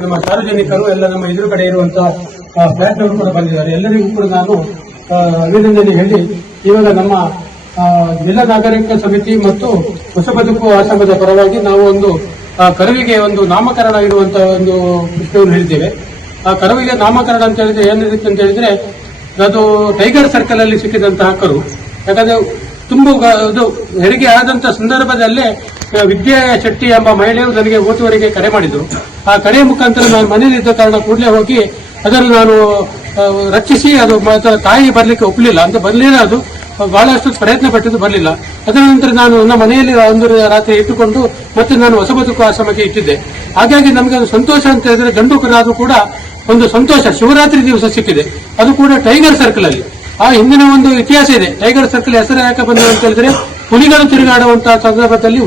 ನಮ್ಮ ಸಾರ್ವಜನಿಕರು ಎಲ್ಲ ನಮ್ಮ ಎದುರುಗಡೆ ಇರುವಂತಹ ಫ್ಲಾಟ್ನವರು ಕೂಡ ಬಂದಿದ್ದಾರೆ. ಎಲ್ಲರಿಗೂ ಕೂಡ ನಾನು ಅಭಿನಂದನೆ ಹೇಳಿ, ಇವಾಗ ನಮ್ಮ ಜಿಲ್ಲಾ ನಾಗರಿಕ ಸಮಿತಿ ಮತ್ತು ಹೊಸ ಬದುಕು ಆಶ್ರಮದ ಪರವಾಗಿ ನಾವು ಒಂದು ಕರುವಿಗೆ ಒಂದು ನಾಮಕರಣ ಇರುವಂತಹ ಒಂದು ವಿಷಯವನ್ನು ಹೇಳಿದ್ದೇವೆ. ಆ ಕರುವಿಗೆ ನಾಮಕರಣ ಅಂತ ಹೇಳಿದ್ರೆ ಏನಿರುತ್ತೆ ಅಂತ ಹೇಳಿದ್ರೆ, ಅದು ಟೈಗರ್ ಸರ್ಕಲ್ ಅಲ್ಲಿ ಸಿಕ್ಕಿದಂತಹ ಕರು. ಯಾಕಂದ್ರೆ ತುಂಬಾ ಅದು ಹೆರಿಗೆ ಆದಂತಹ ಸಂದರ್ಭದಲ್ಲೇ ವಿದ್ಯಾ ಶೆಟ್ಟಿ ಎಂಬ ಮಹಿಳೆಯು ನನಗೆ ಓದುವರಿಗೆ ಕರೆ ಮಾಡಿದ್ರು. ಆ ಕರೆ ಮುಖಾಂತರ ನಾನು ಮನೆಯಲ್ಲಿದ್ದ ಕಾರಣ ಕೂಡಲೇ ಹೋಗಿ ಅದನ್ನು ನಾನು ರಕ್ಷಿಸಿ, ಅದು ತಾಯಿ ಬರ್ಲಿಕ್ಕೆ ಒಪ್ಪಲಿಲ್ಲ ಅಂತ ಬರಲಿಲ್ಲ. ಅದು ಬಹಳಷ್ಟು ಪ್ರಯತ್ನ ಪಟ್ಟಿದ್ದು ಬರಲಿಲ್ಲ. ಅದರ ನಂತರ ನಾನು ನನ್ನ ಮನೆಯಲ್ಲಿ ಒಂದು ರಾತ್ರಿ ಇಟ್ಟುಕೊಂಡು ಮತ್ತೆ ನಾನು ಹೊಸ ಬದುಕು ಆಶ್ರಮಕ್ಕೆ ಇಟ್ಟಿದ್ದೆ. ಹಾಗಾಗಿ ನಮಗೆ ಅದು ಸಂತೋಷ ಅಂತ ಹೇಳಿದ್ರೆ, ಗಂಡು ಕರಾದ್ರೂ ಕೂಡ ಒಂದು ಸಂತೋಷ. ಶಿವರಾತ್ರಿ ದಿವಸ ಸಿಕ್ಕಿದೆ, ಅದು ಕೂಡ ಟೈಗರ್ ಸರ್ಕಲ್ ಅಲ್ಲಿ. ಆ ಹಿಂದಿನ ಒಂದು ಇತಿಹಾಸ ಇದೆ. ಟೈಗರ್ ಸರ್ಕಲ್ ಹೆಸರು ಯಾಕೆ ಬಂದಿದೆ ಅಂತ ಹೇಳಿದ್ರೆ, ಹುಲಿಗಳು ತಿರುಗಾಡುವಂತಹ ಸಂದರ್ಭದಲ್ಲಿ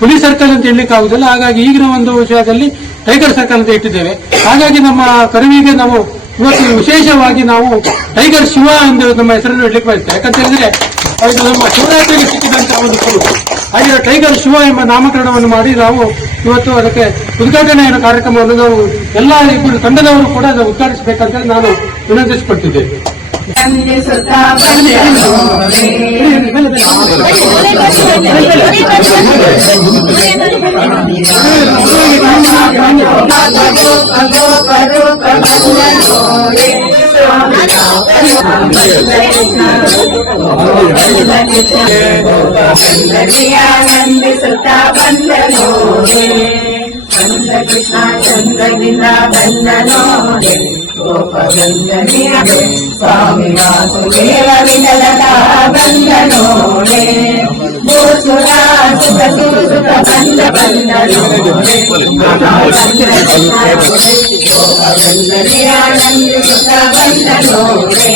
ಹುಲಿ ಸರ್ಕಲ್ ಅಂತ ಹೇಳಲಿಕ್ಕೆ ಆಗುದಿಲ್ಲ. ಹಾಗಾಗಿ ಈಗಿನ ಒಂದು ವಿಷಯದಲ್ಲಿ ಟೈಗರ್ ಸರ್ಕಲ್ ಅಂತ ಇಟ್ಟಿದ್ದೇವೆ. ಹಾಗಾಗಿ ನಮ್ಮ ಕರುವಿಗೆ ನಾವು ಇವತ್ತು ವಿಶೇಷವಾಗಿ ನಾವು ಟೈಗರ್ ಶಿವ ಎಂದು ನಮ್ಮ ಹೆಸರನ್ನು ಇಡ್ಲಿಕ್ಕೆ ಬಯಸ್ತೇವೆ. ಯಾಕಂತ ಹೇಳಿದ್ರೆ ಅದು ನಮ್ಮ ಶಿವರಾತ್ರಿಗೆ ಸಿಕ್ಕಿದಂತಹ ಒಂದು ಕರು. ಹಾಗೆ ಟೈಗರ್ ಶಿವ ಎಂಬ ನಾಮಕರಣವನ್ನು ಮಾಡಿ ನಾವು ಇವತ್ತು ಅದಕ್ಕೆ ಉದ್ಘಾಟನೆಯ ಕಾರ್ಯಕ್ರಮವನ್ನು ನಾವು ಎಲ್ಲ ಇಬ್ಬರು ತಂಡದವರು ಕೂಡ ಉದ್ಘಾಟಿಸಬೇಕಂತ ನಾನು ವಿನಂತಿಸಿಕೊಟ್ಟಿದ್ದೇವೆ. ಕೃಷ್ಣ ಚಂದ್ರಗಿಂದ ಬಂದನೋರೆ ಗೋಪಗಂಧನಿಯ ಸ್ವಾಮಿ ವಾಸುದೇವ ವಿಠಲದ ಬಂದನೋರೆ ಭೂಸುರ ಸುತ ಸುತ ಬಂದ ಬಂದನೋರೆ ಗೋಪಗಂಧನಿಯ ನಂದಿಸುತ್ತ ಬಂದನೋರೆ.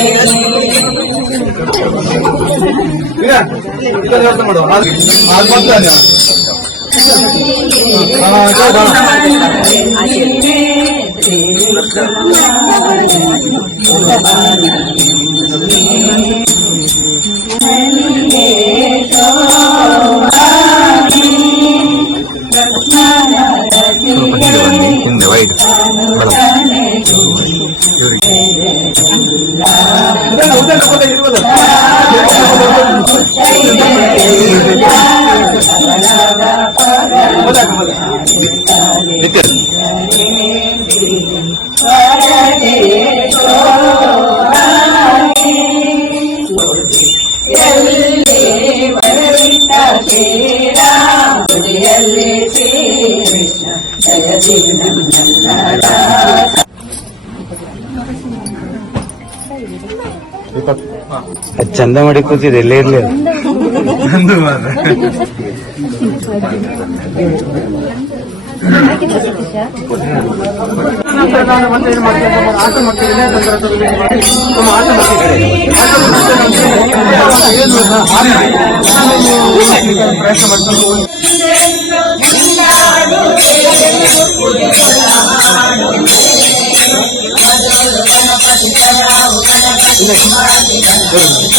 ಚಂದ ಮಾಡಿ ಕೂತಿದೆ ಎಲ್ಲೇ ಇರ್ಲಿ ಪ್ರಧಾನಮಂತ್ರಿ ಏನ್ ಮಾಡ್ತಾರೆ, ಆಟ ಮಕ್ಕಳಿಗೆ ನಮ್ಮ ಆಟ ಪ್ರಯತ್ನ ಮಾಡ್ಕೊಂಡು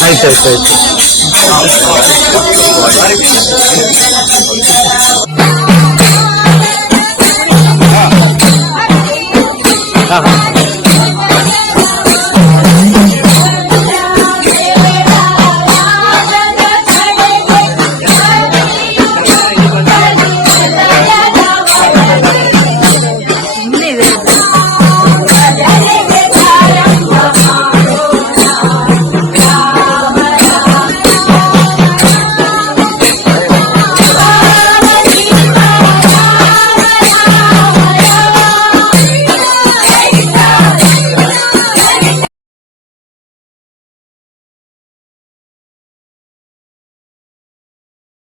ಆಯ್ತಾಯ್ತಾಯ್ತು.